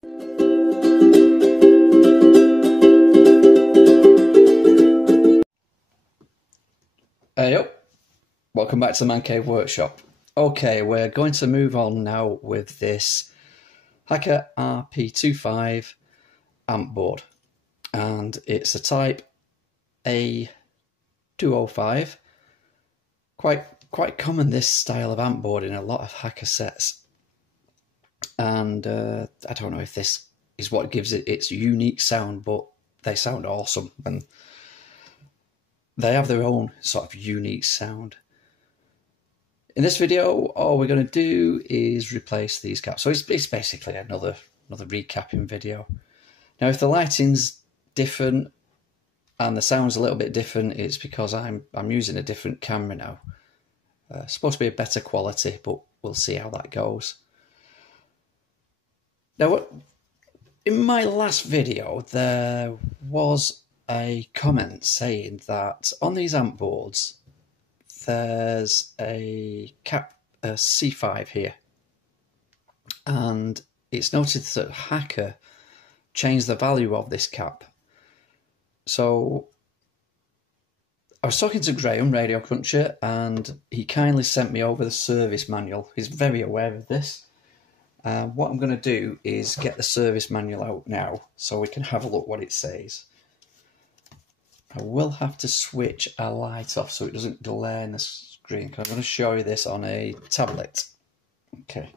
Hey up, welcome back to the Man Cave Workshop. Okay, we're going to move on now with this Hacker RP25 amp board, and it's a type A205. Quite common, this style of amp board, in a lot of Hacker sets, and I don't know if this is what gives it its unique sound, but they sound awesome and they have their own sort of unique sound. In this video, all we're going to do is replace these caps. So it's basically another recapping video. Now, if the lighting's different and the sound's a little bit different, it's because I'm using a different camera now. Supposed to be a better quality, but we'll see how that goes. Now, in my last video, there was a comment saying that on these amp boards there's a cap, a C5 here, and it's noted that Hacker changed the value of this cap. So I was talking to Graham, Radio Cruncher, and he kindly sent me over the service manual. He's very aware of this. What I'm going to do is get the service manual out now so we can have a look what it says. I will have to switch a light off so it doesn't glare in the screen, because I'm going to show you this on a tablet. Okay,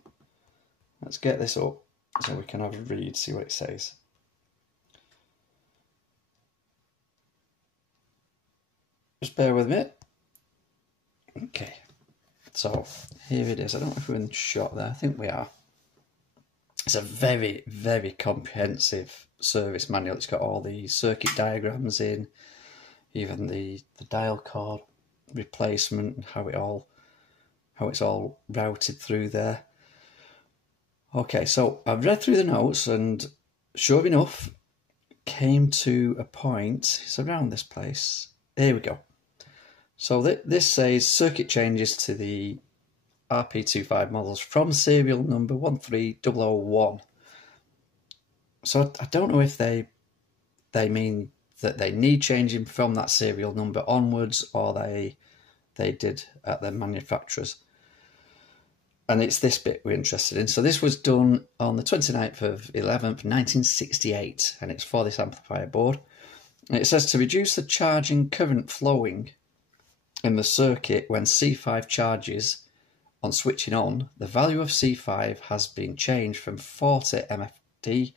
let's get this up so we can have a read, see what it says. Just bear with me. Okay, so here it is. I don't know if we're in the shot there. I think we are. It's a very, very comprehensive service manual. It's got all the circuit diagrams in, even the dial cord replacement, and how it's all routed through there. Okay, so I've read through the notes, and sure enough, came to a point. It's around this place. Here we go. So this says circuit changes to the RP25 models from serial number 13001. So I don't know if they mean that they need changing from that serial number onwards, or they did at their manufacturers. And it's this bit we're interested in. So this was done on the 29th of 11th, 1968, and it's for this amplifier board. And it says to reduce the charging current flowing in the circuit when C5 charges on switching on, the value of C5 has been changed from 40 MFD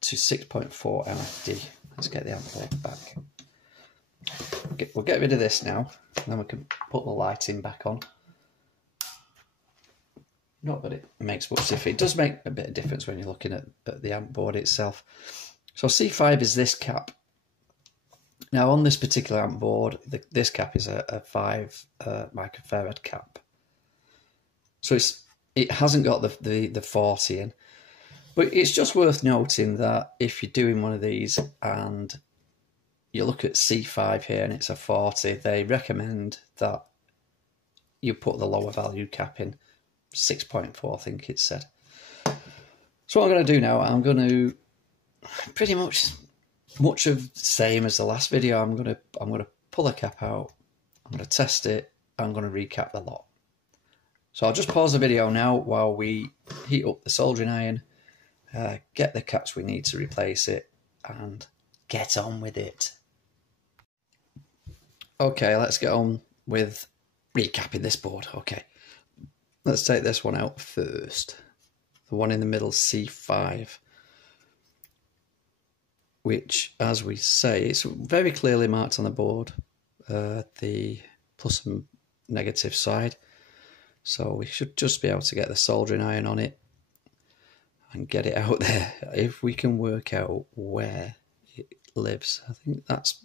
to 6.4 MFD. Let's get the amp board back. We'll get rid of this now, and then we can put the lighting back on. Not that it makes much difference. It does make a bit of difference when you're looking at the amp board itself. So C5 is this cap. Now on this particular amp board, this cap is a 5 microfarad cap. So it hasn't got the 40 in. But it's just worth noting that if you're doing one of these and you look at C5 here and it's a 40, they recommend that you put the lower value cap in, 6.4 I think it said. So what I'm going to do now, I'm going to pretty much of the same as the last video. I'm going to pull the cap out, I'm going to test it, I'm going to recap the lot. So I'll just pause the video now while we heat up the soldering iron, get the caps we need to replace it, and get on with it. Okay, let's get on with recapping this board. Okay, let's take this one out first. The one in the middle, C5, which, as we say, it's very clearly marked on the board, the plus and negative side. So we should just be able to get the soldering iron on it and get it out there. If we can work out where it lives, I think that's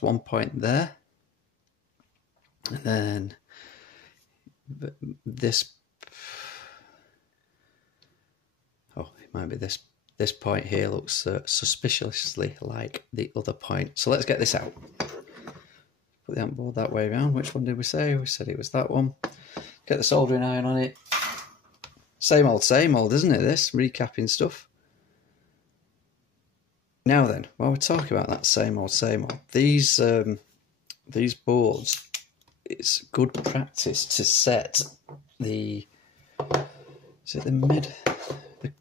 one point there, and then this. Oh, it might be this. This point here looks suspiciously like the other point. So let's get this out. Put the amp board that way around. Which one did we say? We said it was that one. Get the soldering iron on it. Same old, isn't it, this? Recapping stuff. Now then, while we're talking about that same old, these boards, it's good practice to set the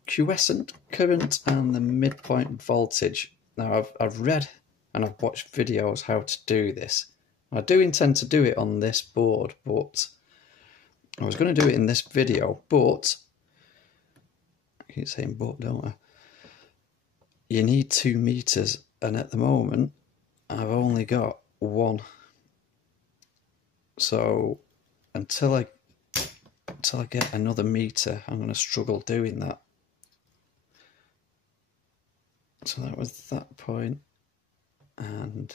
quiescent current and the midpoint voltage. Now I've read and I've watched videos how to do this. I do intend to do it on this board, but I was going to do it in this video, but I keep saying but, don't I? You need 2 meters, and at the moment I've only got 1. So until I get another meter, I'm going to struggle doing that. So that was that point, and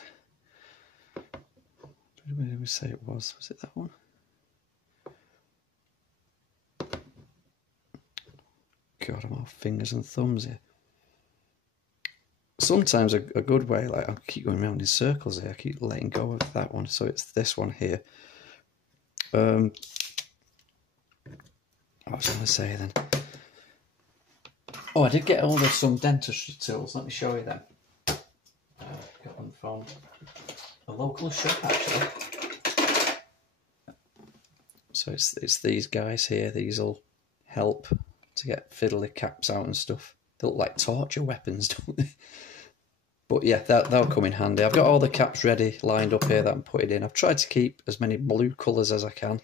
where did we say it was? Was it that one? God, I'm all fingers and thumbs here. Sometimes a good way, like I keep going around in circles here, I keep letting go of that one, so it's this one here. What was I going to say then? Oh, I did get hold of some dentistry tools. Let me show you them. Got them from a local shop, actually. So it's these guys here. These will help to get fiddly caps out and stuff. They look like torture weapons, don't they? But yeah, that'll come in handy. I've got all the caps ready, lined up here that I'm putting in. I've tried to keep as many blue colours as I can.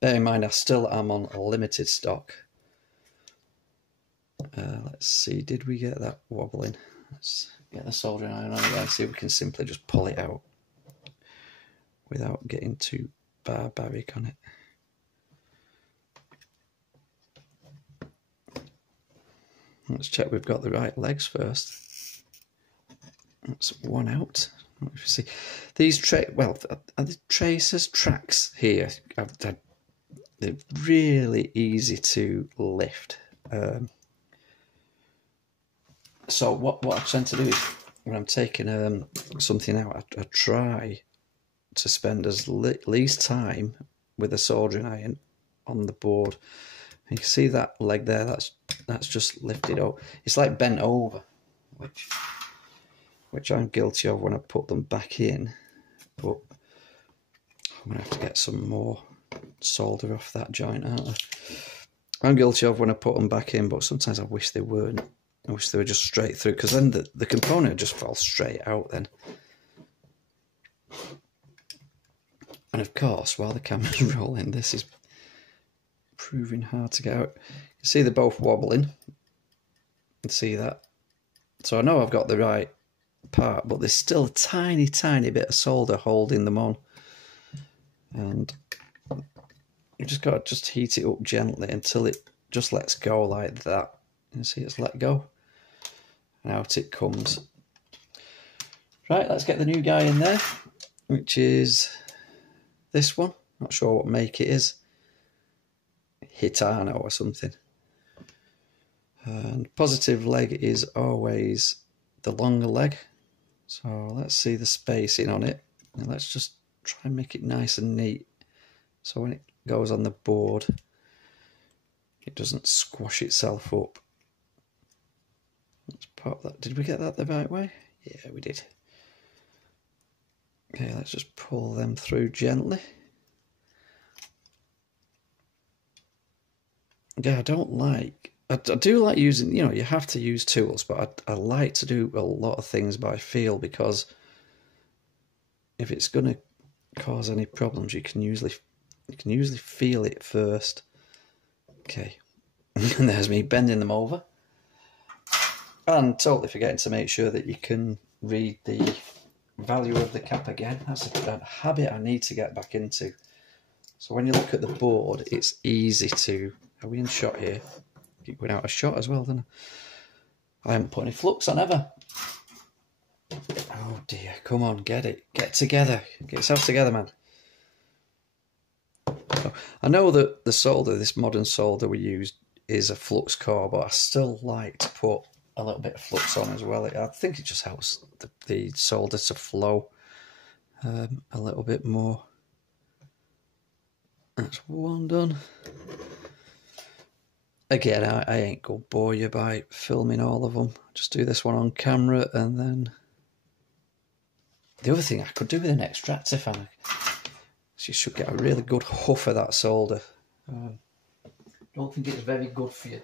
Bear in mind, I still am on a limited stock. Let's see, did we get that wobbling? Let's get the soldering iron on there and see if we can simply just pull it out without getting too barbaric on it. Let's check we've got the right legs first. That's one out. Let me see. These are the tracers tracks here. They're really easy to lift. So what I tend to do is when I'm taking something out, I try to spend as least time with a soldering iron on the board. And you can see that leg there. That's just lifted up. It's like bent over, which I'm guilty of when I put them back in. But I'm gonna have to get some more solder off that joint, aren't I? I'm guilty of when I put them back in, but sometimes I wish they weren't. I wish they were just straight through, because then the component just falls straight out then. And of course, while the camera's rolling, this is proving hard to get out. You see they're both wobbling. You can see that. So I know I've got the right part, but there's still a tiny bit of solder holding them on. And you just got to just heat it up gently until it just lets go like that. You see it's let go. And out it comes. Right, let's get the new guy in there, which is this one. Not sure what make it is. Hitano or something. And positive leg is always the longer leg. So let's see the spacing on it. And let's just try and make it nice and neat. So when it goes on the board, it doesn't squash itself up. Let's pop that. Did we get that the right way? Yeah, we did. Okay, let's just pull them through gently. Yeah, I do like using, you have to use tools, but I like to do a lot of things by feel, because if it's going to cause any problems, you can usually feel it first. Okay, and there's me bending them over. And totally forgetting to make sure that you can read the value of the cap again. That's a habit I need to get back into. So when you look at the board, it's easy to... Are we in shot here? Keep going out of shot as well, don't I? I haven't put any flux on ever. Oh dear, come on, get it. Get together. Get yourself together, man. So, I know that the solder, this modern solder we use, is a flux core, but I still like to put a little bit of flux on as well. I think it just helps the solder to flow a little bit more. That's one done. Again, I ain't gonna bore you by filming all of them. Just do this one on camera, and then the other thing I could do with an extractor fan, so you should get a really good huff of that solder. Don't think it's very good for you.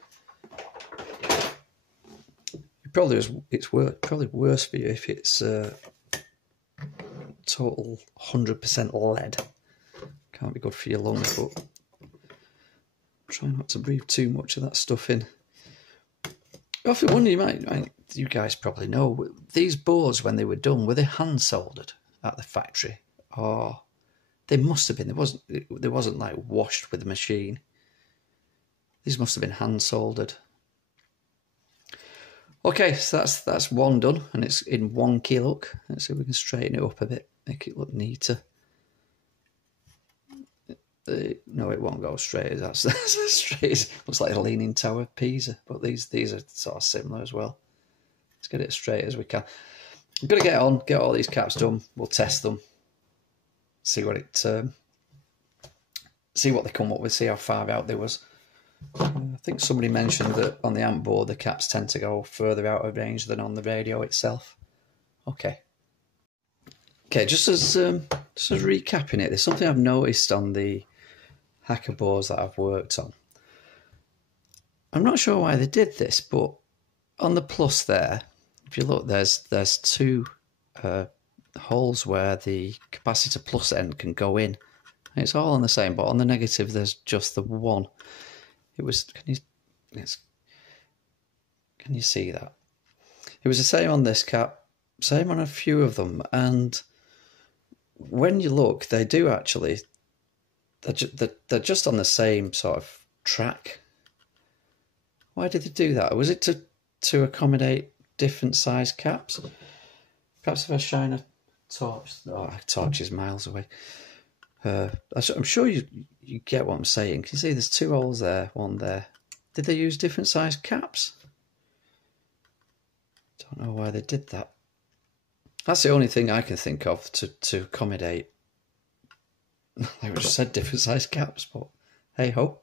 It's probably worse for you if it's total 100% lead. Can't be good for your lungs, but try not to breathe too much of that stuff in. I often wonder, you guys probably know, these boards, when they were done, were they hand soldered at the factory? Or they must have been. They wasn't like washed with a machine. These must have been hand soldered. Okay, so that's one done, and it's in wonky look. Let's see if we can straighten it up a bit, make it look neater. No, it won't go straight. That's straight. Looks like a Leaning Tower of Pisa, but these are sort of similar as well. Let's get it as straight as we can. We've got to get all these caps done. We'll test them, see what they come up with, see how far out they was. I think somebody mentioned that on the amp board the caps tend to go further out of range than on the radio itself. Okay, just as recapping it, there's something I've noticed on the hacker boards that I've worked on. I'm not sure why they did this, but on the plus there, if you look, there's two holes where the capacitor plus end can go in. It's all on the same, but on the negative there's just the one. It was, can you see that? It was the same on this cap, same on a few of them, and when you look, they do actually, they're just on the same sort of track. Why did they do that? Was it to accommodate different size caps? Perhaps if I shine a torch, a torch is miles away. I'm sure you get what I'm saying. Can you see there's two holes there, one there. Did they use different size caps? Don't know why they did that. That's the only thing I can think of to accommodate. Like we just said, different size caps, but hey ho.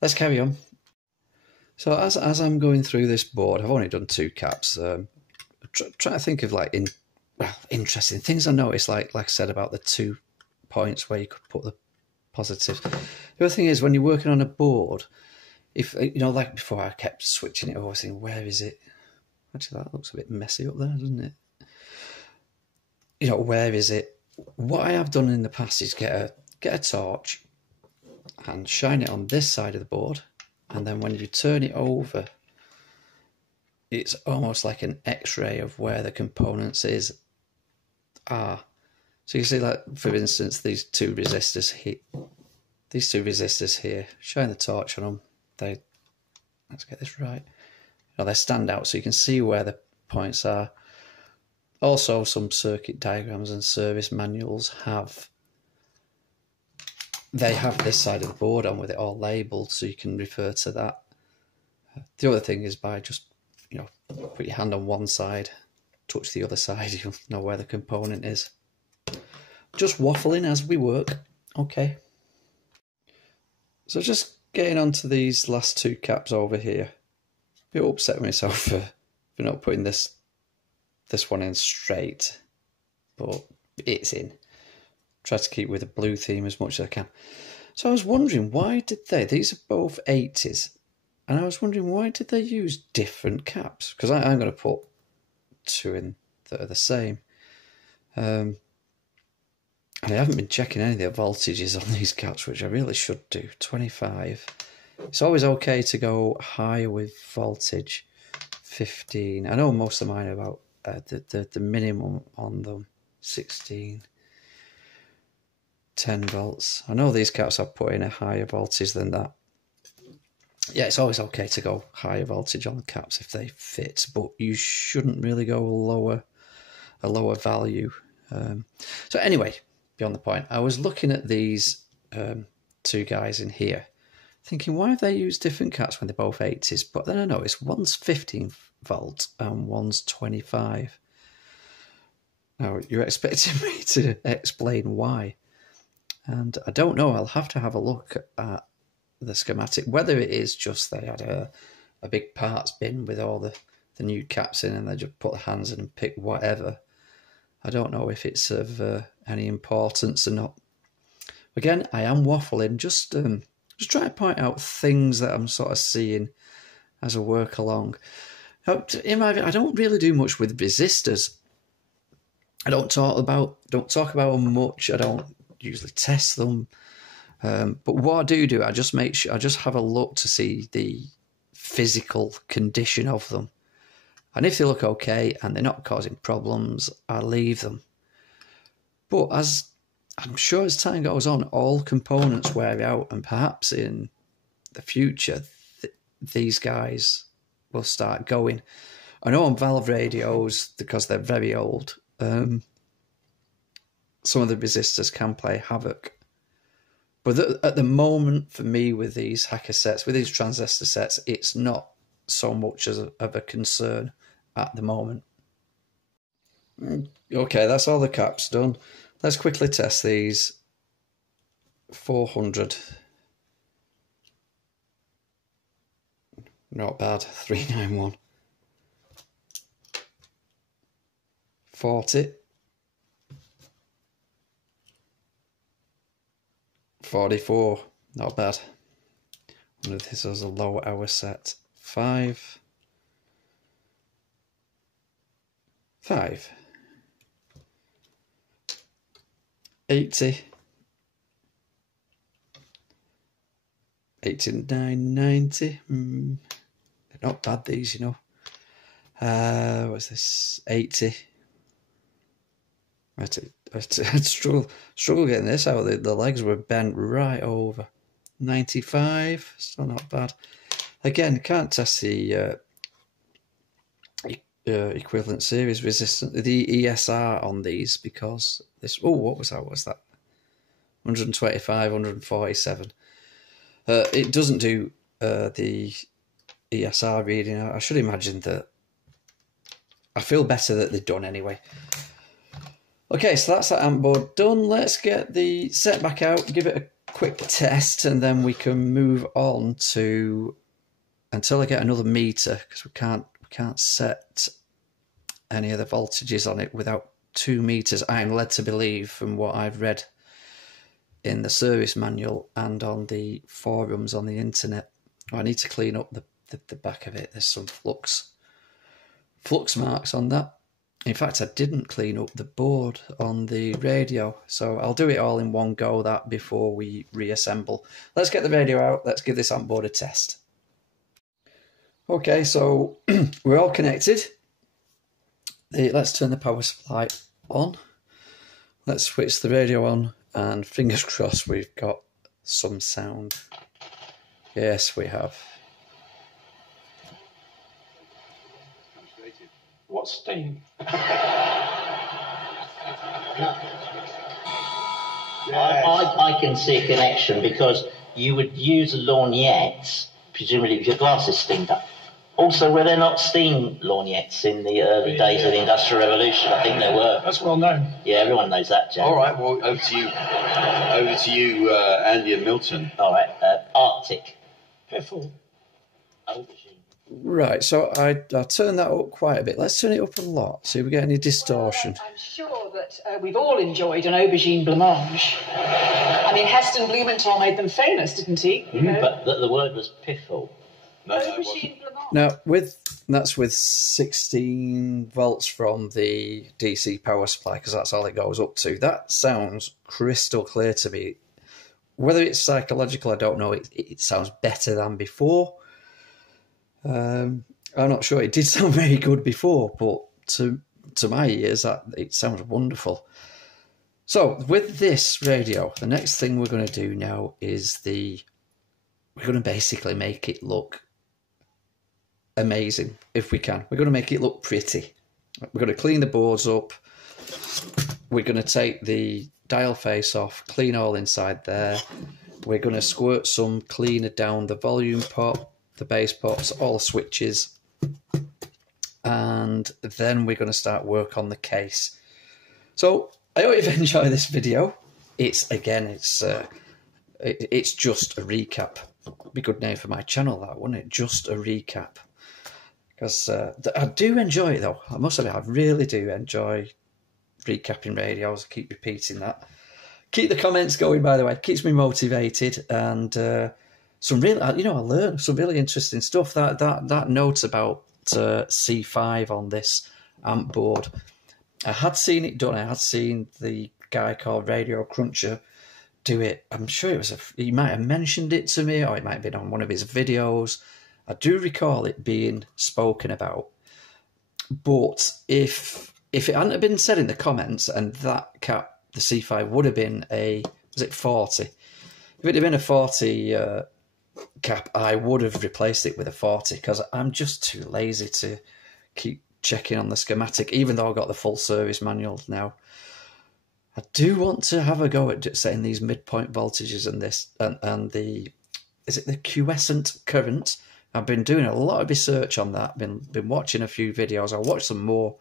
Let's carry on. So as I'm going through this board, I've only done two caps. Trying to think of interesting things I noticed, like I said about the 2 points where you could put the positives. The other thing is, when you're working on a board, if like before, I kept switching it over, thinking, where is it? Actually, that looks a bit messy up there, doesn't it? Where is it? What I have done in the past is get a torch and shine it on this side of the board, and then when you turn it over, it's almost like an X-ray of where the components are. So you see, like for instance, these two resistors here. Shine the torch on them. Let's get this right. They stand out, so you can see where the points are. Also, some circuit diagrams and service manuals have this side of the board on with it all labelled, so you can refer to that. The other thing is by just put your hand on one side, touch the other side, you'll know where the component is. Just waffling as we work. Okay. So just getting onto these last two caps over here. A bit upset with myself for not putting this one in straight, but it's in. Try to keep with the blue theme as much as I can. So I was wondering, why did these are both 80s, and I was wondering, why did they use different caps? Because I'm going to put two in that are the same. And I haven't been checking any of the voltages on these caps, which I really should do. 25. It's always okay to go higher with voltage. 15. I know most of mine are about the minimum on them. 16. 10 volts. I know these caps I've put in a higher voltage than that. Yeah, it's always okay to go higher voltage on the caps if they fit, but you shouldn't really go a lower value. So anyway, beyond the point, I was looking at these two guys in here, thinking, why have they used different caps when they're both 80s? But then I noticed one's 15 volt and one's 25. Now, you're expecting me to explain why. And I don't know, I'll have to have a look at the schematic. Whether it is just they had a big parts bin with all the new caps in and they just put their hands in and pick whatever. I don't know if it's of any importance or not. Again, I am waffling, just trying to point out things that I'm sort of seeing as I work along. In my, I don't really do much with resistors. I don't talk about them much. I don't usually test them. But what I do, I just make sure, I just have a look to see the physical condition of them. And if they look okay and they're not causing problems, I leave them. But as I'm sure as time goes on, all components wear out, and perhaps in the future, these guys will start going. I know on valve radios, because they're very old, some of the resistors can play havoc. But at the moment, for me, with these hacker sets, with these transistor sets, it's not so much of a concern at the moment. Okay, that's all the caps done. Let's quickly test these 400. Not bad. 391. 40. 44. Not bad. I wonder if this is a low hour set. 5. 5. 80. 89, 90. They're not bad, these, you know. What's this? 80. I struggle getting this out. The legs were bent right over. 95. Still not bad. Again, can't test the equivalent series resistance, the ESR on these, because this, oh, what was that? 125, 147. It doesn't do the ESR reading. I should imagine that. I feel better that they're done anyway. Okay, so that's that amp board done. Let's get the set back out, give it a quick test, and then we can move on to, until I get another meter, because we can't set any of the voltages on it without 2 meters. I'm led to believe, from what I've read in the service manual and on the forums on the internet. I need to clean up the back of it. There's some flux marks on that. In fact, I didn't clean up the board on the radio, so I'll do it all in one go, that, before we reassemble. Let's get the radio out. Let's give this amp board a test. Okay, so we're all connected. Let's turn the power supply on. Let's switch the radio on, and fingers crossed we've got some sound. Yes, we have. What's steam? I can see a connection, because you would use a lorgnette, presumably if your glass is steamed up. Also, were there not steam lorgnettes in the early days of the Industrial Revolution? I think there were. That's well known. Yeah, everyone knows that, Jack. All right, well, over to you, Andy and Milton. All right, Arctic. Piffle. Aubergine. Right, so I turned that up quite a bit. Let's turn it up a lot, see if we get any distortion. Well, I'm sure that we've all enjoyed an aubergine blancmange. I mean, Heston Blumenthal made them famous, didn't he? You know? But the word was piffle. No, Aubergine blancmange. Now, that's with 16 volts from the DC power supply, because that's all it goes up to. That sounds crystal clear to me. Whether it's psychological, I don't know. It sounds better than before. I'm not sure. It did sound very good before, but to my ears, it sounds wonderful. So with this radio, the next thing we're going to do now is we're going to basically make it look amazing if we can. We're going to make it look pretty. We're going to clean the boards up. We're going to take the dial face off, clean all inside there. We're going to squirt some cleaner down the volume pot, the bass pots, all the switches, and then we're going to start work on the case. So I hope you've enjoyed this video. It's just a recap be a good name for my channel, that, wouldn't it? Just a recap. Because I do enjoy it, though. I must admit, I really do enjoy recapping radios. I keep repeating that. Keep the comments going, by the way. It keeps me motivated, and some really, I learned some really interesting stuff. That note about C5 on this amp board, I had seen it done. I had seen the guy called Radio Cruncher do it. I'm sure it was he might have mentioned it to me, or it might have been on one of his videos. I do recall it being spoken about. But if it hadn't been said in the comments, and that cap, the C5, would have been was it 40? If it had been a 40 cap, I would have replaced it with a 40, because I'm just too lazy to keep checking on the schematic, even though I've got the full service manual now. I do want to have a go at setting these midpoint voltages and this, and the, is it the quiescent current? I've been doing a lot of research on that, been watching a few videos. I'll watch some more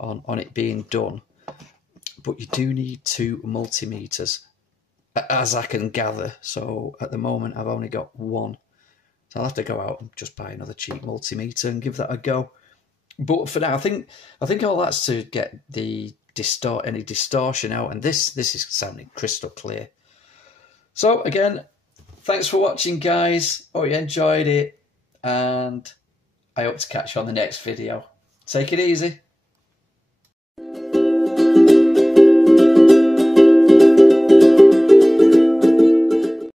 on it being done. But you do need 2 multimeters, as I can gather. So at the moment, I've only got 1. So I'll have to go out and just buy another cheap multimeter and give that a go. But for now, I think all that's to get the any distortion out, and this is sounding crystal clear. So again, thanks for watching, guys. Hope you enjoyed it, and I hope to catch you on the next video. Take it easy.